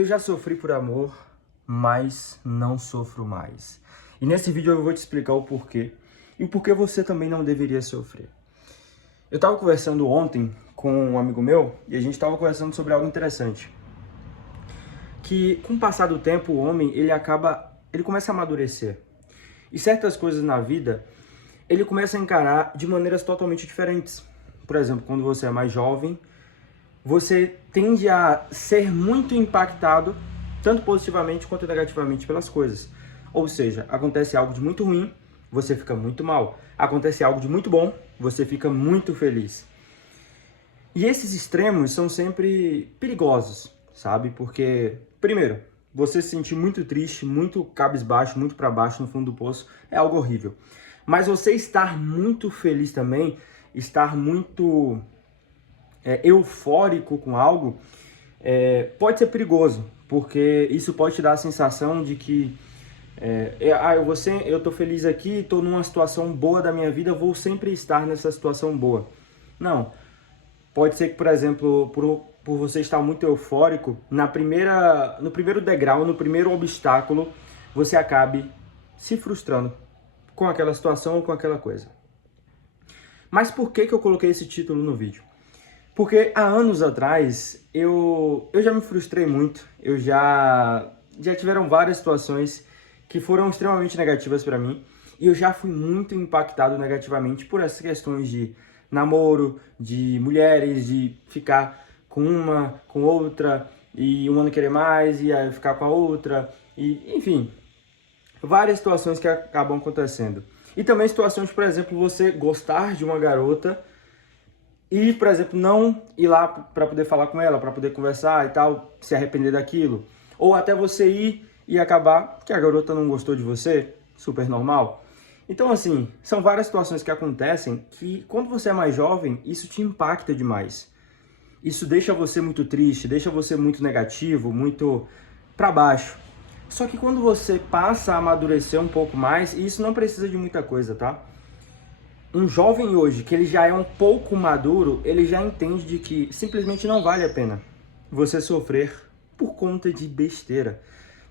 Eu já sofri por amor, mas não sofro mais. E nesse vídeo eu vou te explicar o porquê e o porquê você também não deveria sofrer. Eu estava conversando ontem com um amigo meu e a gente estava conversando sobre algo interessante. Que com o passar do tempo o homem ele começa a amadurecer. E certas coisas na vida ele começa a encarar de maneiras totalmente diferentes. Por exemplo, quando você é mais jovem, você tende a ser muito impactado, tanto positivamente quanto negativamente pelas coisas. Ou seja, acontece algo de muito ruim, você fica muito mal. Acontece algo de muito bom, você fica muito feliz. E esses extremos são sempre perigosos, sabe? Porque, primeiro, você se sentir muito triste, muito cabisbaixo, muito para baixo no fundo do poço, é algo horrível. Mas você estar muito feliz também, estar muito eufórico com algo, pode ser perigoso, porque isso pode te dar a sensação de que eu tô feliz aqui, tô numa situação boa da minha vida, vou sempre estar nessa situação boa. Não, pode ser que, por exemplo, por você estar muito eufórico, no primeiro degrau, no primeiro obstáculo, você acabe se frustrando com aquela situação ou com aquela coisa. Mas por que eu coloquei esse título no vídeo? Porque há anos atrás eu já me frustrei muito, já tiveram várias situações que foram extremamente negativas para mim e eu já fui muito impactado negativamente por essas questões de namoro, de mulheres, de ficar com uma, com outra e uma não querer mais e aí ficar com a outra e enfim, várias situações que acabam acontecendo. E também situações, por exemplo, você gostar de uma garota e, por exemplo, não ir lá para poder falar com ela, para poder conversar e tal, se arrepender daquilo. Ou até você ir e acabar que a garota não gostou de você, super normal. Então, assim, são várias situações que acontecem que, quando você é mais jovem, isso te impacta demais. Isso deixa você muito triste, deixa você muito negativo, muito para baixo. Só que quando você passa a amadurecer um pouco mais, e isso não precisa de muita coisa, tá? Um jovem hoje, que ele já é um pouco maduro, ele já entende de que simplesmente não vale a pena você sofrer por conta de besteira.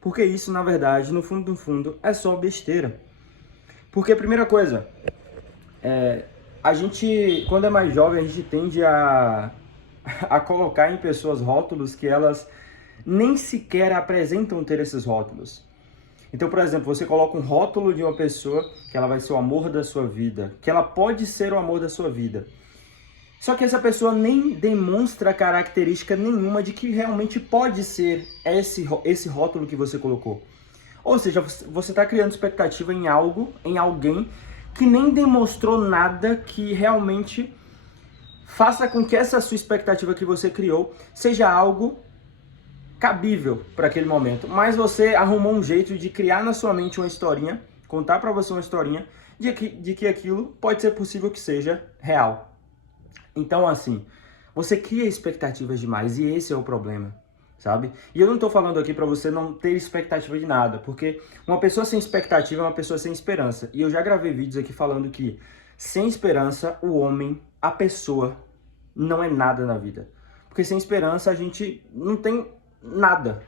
Porque isso, na verdade, no fundo do fundo, é só besteira. Porque, primeira coisa, a gente, quando é mais jovem, a gente tende a colocar em pessoas rótulos que elas nem sequer apresentam ter esses rótulos. Então, por exemplo, você coloca um rótulo de uma pessoa que ela vai ser o amor da sua vida, que ela pode ser o amor da sua vida. Só que essa pessoa nem demonstra característica nenhuma de que realmente pode ser esse rótulo que você colocou. Ou seja, você está criando expectativa em algo, em alguém que nem demonstrou nada que realmente faça com que essa sua expectativa que você criou seja algo cabível para aquele momento, mas você arrumou um jeito de criar na sua mente uma historinha, contar para você uma historinha de que aquilo pode ser possível que seja real. Então, assim, você cria expectativas demais e esse é o problema, sabe? E eu não tô falando aqui para você não ter expectativa de nada, porque uma pessoa sem expectativa é uma pessoa sem esperança. E eu já gravei vídeos aqui falando que sem esperança, o homem, a pessoa, não é nada na vida. Porque sem esperança a gente não tem nada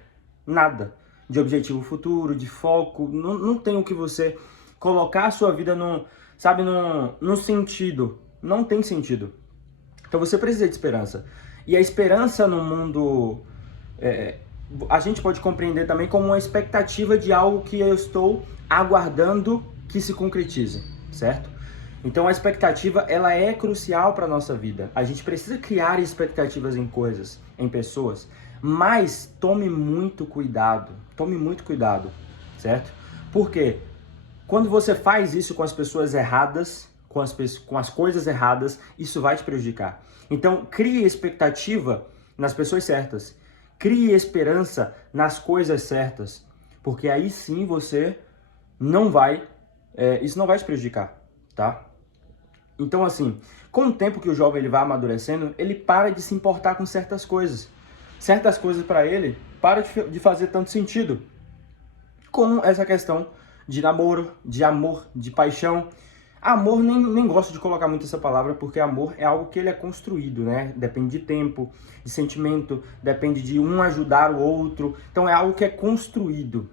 de objetivo futuro, de foco, não tem o que você colocar a sua vida no sentido, não tem sentido. Então você precisa de esperança. E a esperança no mundo, a gente pode compreender também como uma expectativa de algo que eu estou aguardando que se concretize, certo? Então a expectativa, ela é crucial para a nossa vida. A gente precisa criar expectativas em coisas, em pessoas, mas tome muito cuidado, certo? Porque quando você faz isso com as pessoas erradas, com as coisas erradas, isso vai te prejudicar. Então crie expectativa nas pessoas certas, crie esperança nas coisas certas, porque aí sim você não vai, isso não vai te prejudicar, tá? Então, assim, com o tempo que o jovem ele vai amadurecendo, ele para de se importar com certas coisas. Certas coisas para ele param de fazer tanto sentido. Como essa questão de namoro, de amor, de paixão. Amor, nem gosto de colocar muito essa palavra, porque amor é algo que ele é construído, né? Depende de tempo, de sentimento, depende de um ajudar o outro. Então é algo que é construído.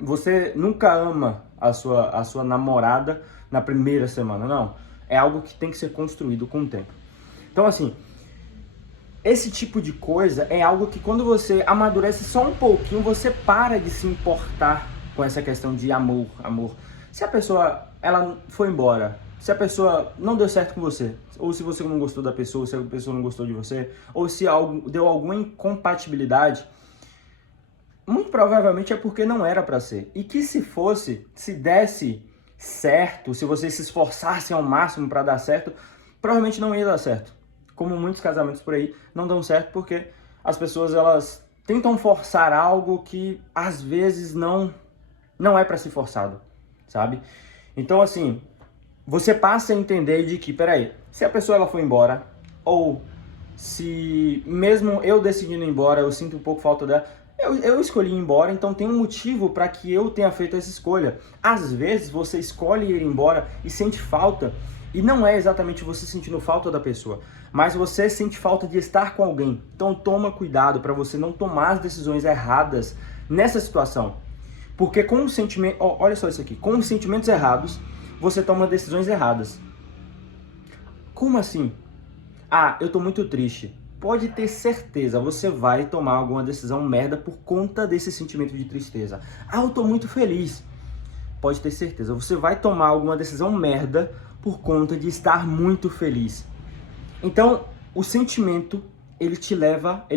Você nunca ama a sua namorada na primeira semana, não. É algo que tem que ser construído com o tempo. Então, assim, esse tipo de coisa é algo que quando você amadurece só um pouquinho, você para de se importar com essa questão de amor. Se a pessoa, ela foi embora, se a pessoa não deu certo com você, ou se você não gostou da pessoa, se a pessoa não gostou de você, ou se algo deu alguma incompatibilidade, muito provavelmente é porque não era para ser. E que se fosse, se desse certo, se vocês se esforçassem ao máximo para dar certo, provavelmente não ia dar certo. Como muitos casamentos por aí não dão certo porque as pessoas elas tentam forçar algo que às vezes não é para ser forçado, sabe? Então assim, você passa a entender de que, peraí, se a pessoa ela foi embora, ou se mesmo eu decidindo ir embora, eu sinto um pouco falta dela, eu escolhi ir embora, então tem um motivo para que eu tenha feito essa escolha. Às vezes você escolhe ir embora e sente falta, e não é exatamente você sentindo falta da pessoa, mas você sente falta de estar com alguém. Então toma cuidado para você não tomar as decisões erradas nessa situação. Porque com o sentimento, olha só isso aqui, com os sentimentos errados, você toma decisões erradas. Como assim? Ah, eu tô muito triste. Pode ter certeza, você vai tomar alguma decisão merda por conta desse sentimento de tristeza. Ah, eu tô muito feliz. Pode ter certeza, você vai tomar alguma decisão merda por conta de estar muito feliz. Então, o sentimento, ele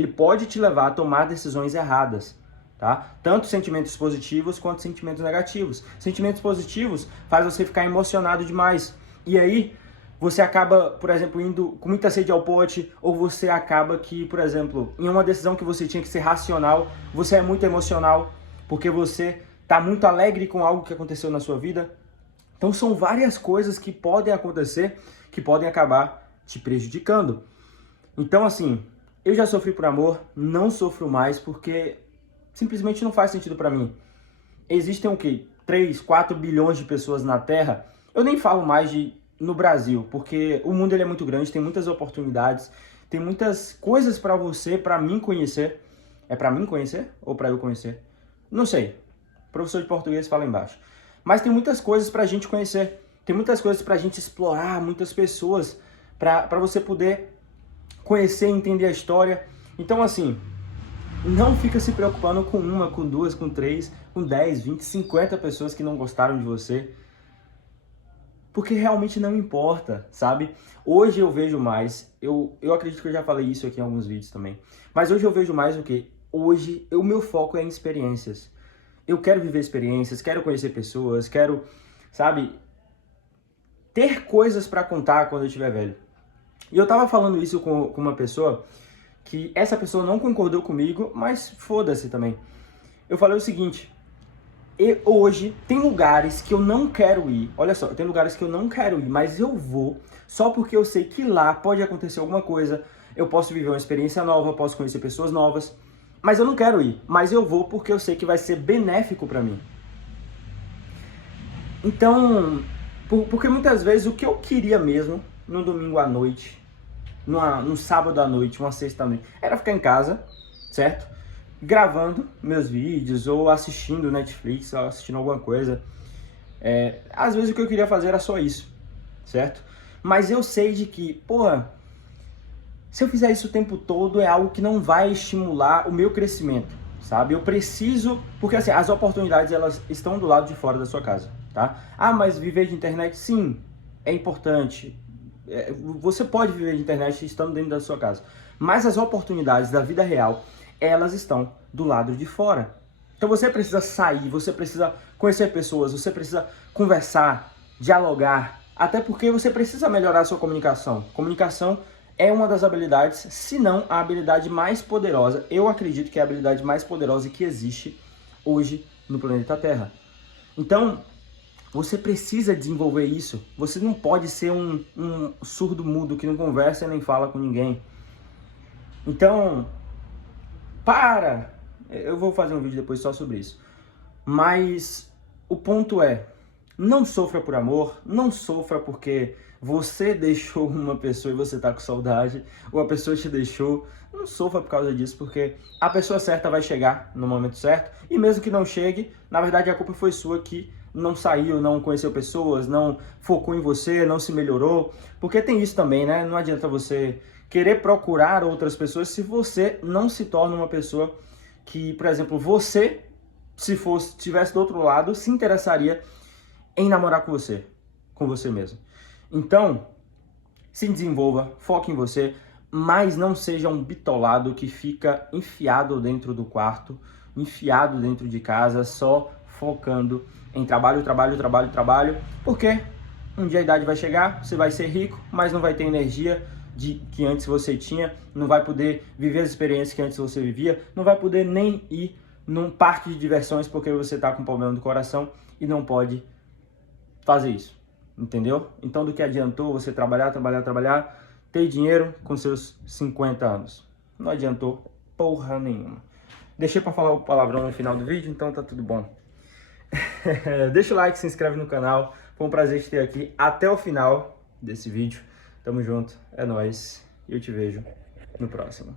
pode te levar a tomar decisões erradas, tá? Tanto sentimentos positivos quanto sentimentos negativos. Sentimentos positivos faz você ficar emocionado demais. E aí, você acaba, por exemplo, indo com muita sede ao pote, ou você acaba que, por exemplo, em uma decisão que você tinha que ser racional, você é muito emocional, porque você está muito alegre com algo que aconteceu na sua vida. Então são várias coisas que podem acontecer, que podem acabar te prejudicando. Então assim, eu já sofri por amor, não sofro mais porque simplesmente não faz sentido para mim. Existem o quê? 3, 4 bilhões de pessoas na Terra. Eu nem falo mais de no Brasil, porque o mundo ele é muito grande, tem muitas oportunidades, tem muitas coisas para você, para mim conhecer. É para mim conhecer ou para eu conhecer? Não sei. Professor de português fala embaixo. Mas tem muitas coisas para a gente conhecer, tem muitas coisas para a gente explorar, muitas pessoas para você poder conhecer, entender a história. Então assim, não fica se preocupando com uma, com duas, com três, com 10, 20, 50 pessoas que não gostaram de você. Porque realmente não importa, sabe? Hoje eu vejo mais, eu acredito que eu já falei isso aqui em alguns vídeos também, mas hoje eu vejo mais o que? Hoje o meu foco é em experiências. Eu quero viver experiências, quero conhecer pessoas, quero, sabe, ter coisas para contar quando eu estiver velho. E eu tava falando isso com uma pessoa, que essa pessoa não concordou comigo, mas foda-se também. Eu falei o seguinte: e hoje tem lugares que eu não quero ir. Olha só, tem lugares que eu não quero ir, mas eu vou só porque eu sei que lá pode acontecer alguma coisa. Eu posso viver uma experiência nova, posso conhecer pessoas novas. Mas eu não quero ir, mas eu vou porque eu sei que vai ser benéfico para mim. Então, porque muitas vezes o que eu queria mesmo, no domingo à noite, no sábado à noite, uma sexta à noite, era ficar em casa, certo? Gravando meus vídeos, ou assistindo Netflix, ou assistindo alguma coisa. Às vezes o que eu queria fazer era só isso, certo? Mas eu sei de que, porra, se eu fizer isso o tempo todo é algo que não vai estimular o meu crescimento, sabe? Eu preciso, porque assim, as oportunidades elas estão do lado de fora da sua casa, tá? Ah, mas viver de internet, sim, é importante. Você pode viver de internet estando dentro da sua casa, mas as oportunidades da vida real, elas estão do lado de fora. Então você precisa sair, você precisa conhecer pessoas, você precisa conversar, dialogar, até porque você precisa melhorar a sua comunicação. Comunicação é uma das habilidades, se não a habilidade mais poderosa. Eu acredito que é a habilidade mais poderosa que existe hoje no planeta Terra. Então, você precisa desenvolver isso. Você não pode ser um surdo mudo que não conversa e nem fala com ninguém. Então, eu vou fazer um vídeo depois só sobre isso. Mas o ponto é, Não sofra por amor, não sofra porque você deixou uma pessoa e você tá com saudade, ou a pessoa te deixou. Não sofra por causa disso, porque a pessoa certa vai chegar no momento certo, e mesmo que não chegue, na verdade a culpa foi sua que não saiu, não conheceu pessoas, não focou em você, não se melhorou, porque tem isso também, né? Não adianta você querer procurar outras pessoas se você não se torna uma pessoa que, por exemplo, você, se fosse, tivesse do outro lado, se interessaria em namorar com você mesmo. Então, se desenvolva, foque em você, mas não seja um bitolado que fica enfiado dentro do quarto, enfiado dentro de casa, só focando em trabalho, trabalho, trabalho, trabalho, porque um dia a idade vai chegar, você vai ser rico, mas não vai ter energia que antes você tinha, não vai poder viver as experiências que antes você vivia, não vai poder nem ir num parque de diversões porque você está com problema do coração e não pode fazer isso, entendeu? Então do que adiantou você trabalhar, trabalhar, trabalhar, ter dinheiro com seus 50 anos? Não adiantou porra nenhuma. Deixei para falar o palavrão no final do vídeo, então tá tudo bom. Deixa o like, se inscreve no canal. Foi um prazer te ter aqui até o final desse vídeo. Tamo junto, é nóis. E eu te vejo no próximo.